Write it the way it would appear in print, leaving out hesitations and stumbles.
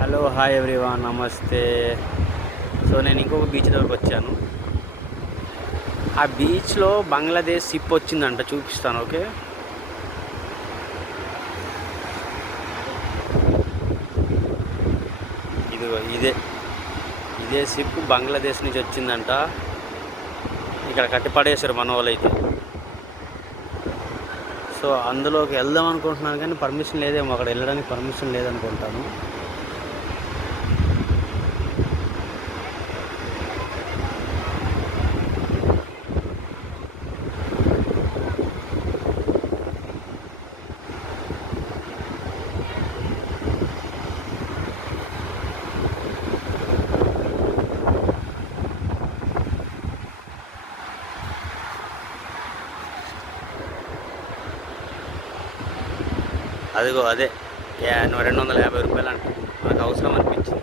Hello hi everyone నమస్తే. So నేను ఇంకొక బీచ్ దగ్గరకు వచ్చాను. ఆ బీచ్లో బంగ్లాదేశ్ షిప్ వచ్చిందంట, చూపిస్తాను. ఓకే, ఇదిగో ఇదే షిప్ బంగ్లాదేశ్ నుంచి వచ్చిందంట. ఇక్కడ కట్టిపడేశారు మన వాళ్ళైతే. సో అందులోకి వెళ్దాం అనుకుంటున్నాను కానీ పర్మిషన్ లేదేమో, అక్కడ వెళ్ళడానికి పర్మిషన్ లేదనుకుంటాను. అదిగో అదే 250 రూపాయలు అంట. మనకు అవసరం అనిపించింది.